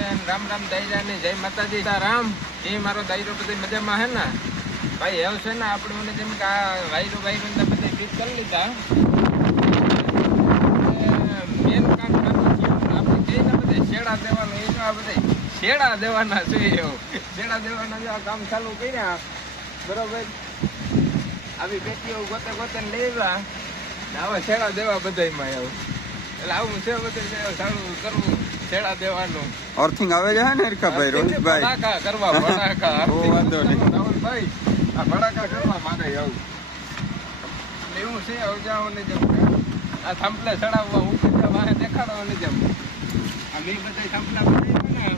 રામ રામ દાયરા જય માતાજી. રામ. એ મારો દાયરો બધી મજામાં હે ને? ભાઈ, એવું છે ને, આપણે મને જેમ કે આ વાયરો વાયરો ને બધે ફીટ કરી લીધા. મેન કામ છે. આપણે જઈને બધે શેડા દેવાનું તો આ બધે શેડા દેવાના છે એવું શેડા દેવાના જો આ કામ ચાલુ કર્યા. બરોબર? આવી પેટીઓ ગોતે ગોતે લેવા આવા શેડા દેવા બધામાં એવું એટલે આવું છે બધું ચાલુ કરવું દેવાનું. અર્થિંગ આવે છે ને હરખાભાઈ રોહિતભાઈ? ભડાકા કરવા ભડાકા વાંધો નહીં. રાહુલભાઈ આ ભડાકા કરવા મારે આવું. એવું છે હવે જેમ આ થાંભલે ચડાવવા ઉપર વાહે દેખાડવાની જેમ. આ મેં બધા થાંભલા બનાવ્યા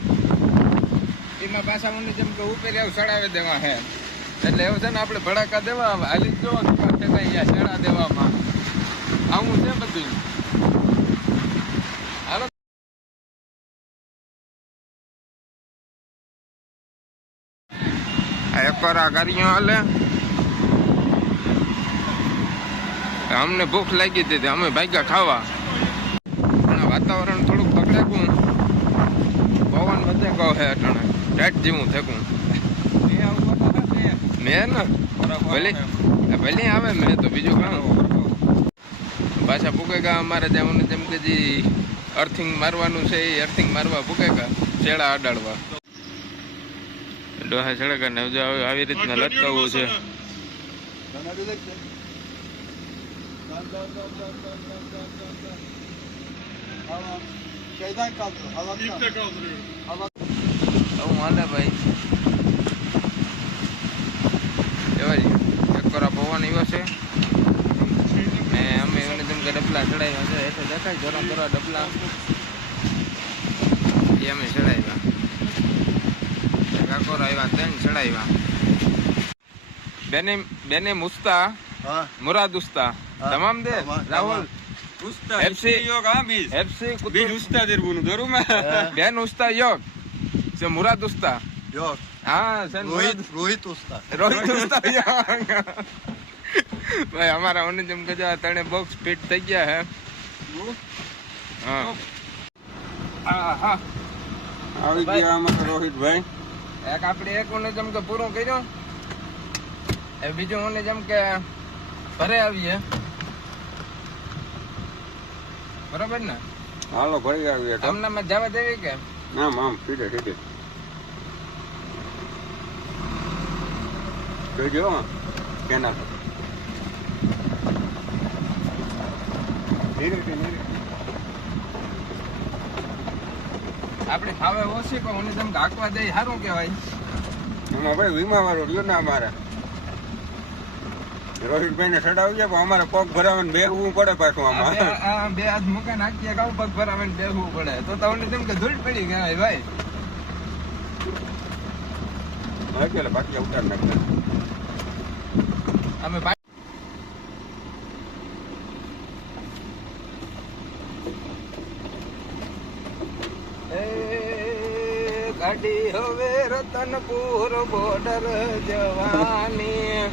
એમાં પાછા મને જેમ કે ઉપર એવું ચડાવી દેવા હે. એટલે એવું છે ને આપણે ભડાકા દેવા હાલી જ જો કેવા છે ભાઈ આ શેડા દેવામાં. આવું છે બધું એકવાર ગાડીઓ હાલે. અમને ભૂખ લાગી હતી અમે ભાગ્યા ખાવા. પણ વાતાવરણ થોડુંક પકડાકું પવન વધે કહો હે અટાણે. ટાઈટ જેવું થકું. મેં ને? ભલે. ભલે આવે મેં તો બીજું કામ. પાછા ભૂકેગા અમારે જવાનું જેમ કે જે અર્થિંગ મારવાનું છે, એ અર્થિંગ મારવા ભૂકેગા છેડા અડાડવા. ડોહા છેડા ને જો આવી- આવી રીતના લટકાવવું છે. હું હાલે ભાઈ. એવા જ ચક્કરા પવન એવો છે. ને અમે એને જેમ કે ડબલા ચડાવ્યા છે. એટલે દેખાય જરા જરા ડબલા. એ અમે ચડાવ્યા કાકોર આવ્યા તેન ચડાવ્યા. બેને બેને મુસ્તા મુરાદ ઉસ્તા. તમામ દે? રાહુલ? ઉસ્તા એફસી યોગ હા બીજ. એફસી બીજ ઉસ્તા દેરબુનું ધરું મે. બેન ઉસ્તા યોગ. સે મુરાદ ઉસ્તા. યોગ. હા છે રોહિત રોહિત ઉસ્તા. રોહિત ઉસ્તા યોગ. ભાઈ અમારા ઓને જેમ કે આ ત્રણે બોક્સ ફિટ થઈ ગયા હે. હા? હા. હા. આવી ગયા અમારા રોહિતભાઈ. એક આપણે એક ઓને જેમ કે પૂરો કર્યો એ બીજું ઓને જેમ કે ઘરે આવીએ. બરોબર ને? હાલો ભરી આવીએ તમને મેં જવા દેવી કે? આમ આમ સીધે સીધે. જોજો કેના ધીરે ધીરે આપણે ખાવે ઓછી પણ મને તમે ઢાંકવા હાંકવા દે સારું કહેવાય. એમાં ભાઈ વીમા વાળો રહ્યો ને અમારે. રોહિતભાઈ ને ચડાવી જાય પણ અમારે પગ ભરાવાનું બેહવું પડે પાછું આમાં. બે હાથ મૂકે નાખીએ કાઉ પગ ભરાવે બેહવું પડે. તો તમને જેમ કે ધૂળ પડી ગયા ભાઈ. બાકી ઉતાર નાખે અમે પા- એ ગાડી હવે રતનપુર બોર્ડર જવાની.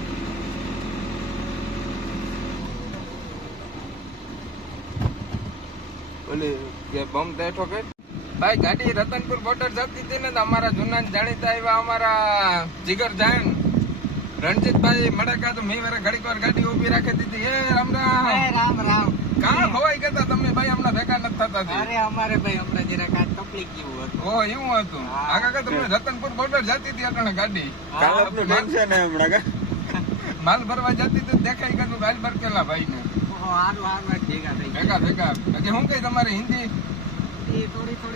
ઓલી કે? બમ ભાઈ, ગાડી રતનપુર બોર્ડર જતી હતી ને અમારા જૂના જાણીતા એવા અમારા જીગર જાન રણજીતભાઈ મળેકા તો મેં વારે ઘડીક વાર ગાડી ઊભી રાખી દીધી. હે રામ રામ. રામ રામ. કા ખવાઈ ગયા તમે ભાઈ? હમણાં ભેગા નથી થતા અરે અમારે ભાઈ હમણાં જરા કા તકલીફ જેવું હતું. ઓ એવું હતું. આગળ કા તમે રતનપુર બોર્ડર જતી હતી અટણે ગાડી. કાલ આપણે છે ને હમણાં કા? માલ ભરવા જતી હતી દેખાઈ ગયું માલ ભરકેલા ભાઈ ને ભેગા થઈ ભેગા શું કઈ તમારે હિન્દી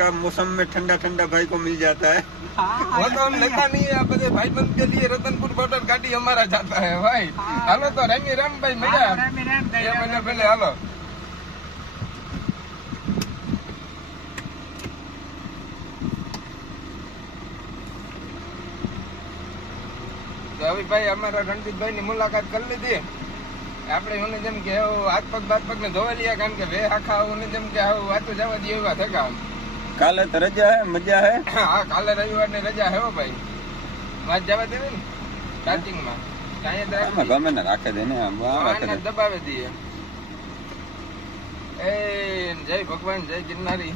का मौसम में ठंडा ठंडा भाई को मिल जाता है हाँ, वो तो हम लिखा नहीं है अपने भाई बंद के लिए रतनपुर बॉर्डर गाड़ी हमारा जाता है भाई हालो तो रेमी राम भाई मजा हाँ, राम राम, ये राम पहले राम। पहले हालो તો હવે ભાઈ અમારા રણજીતભાઈ ની મુલાકાત કરી લીધી આપણે એને જેમ કે એવું હાથ પગ બાદ પગ ને ધોવા લઈએ કારણ કે વે આખા એને જેમ કે આવું વાતું જવા દે એવા થકા કાલે તો રજા હે મજા હે? હા કાલે રવિવારની રજા હે ભાઈ. વાત જવા દેવે ને? સ્ટાર્ટિંગમાં ગમે ને રાખે દે ને દબાવી દઈએ. એ જય ભગવાન જય ગિરનારી.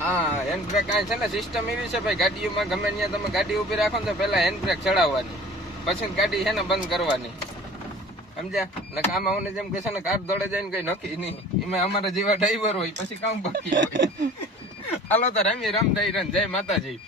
હા હેન્ડ બ્રેક કાંઈ છે ને સિસ્ટમ એવી છે ભાઈ ગાડીઓમાં ગમે ત્યાં તમે ગાડી ઊભી રાખો ને તો પહેલા હેન્ડ બ્રેક ચડાવવાની. પછી ગાડી છે ને બંધ કરવાની. સમજ્યા? ને આમાં ઓને જેમ કે છે ને કાર દોડે જાય ને કઈ નક્કી નહીં. એમાં અમારા જેવા ડ્રાઈવર હોય, પછી કામ બાકી હોય. હાલો તો રમી રમ દઈ જય માતાજી.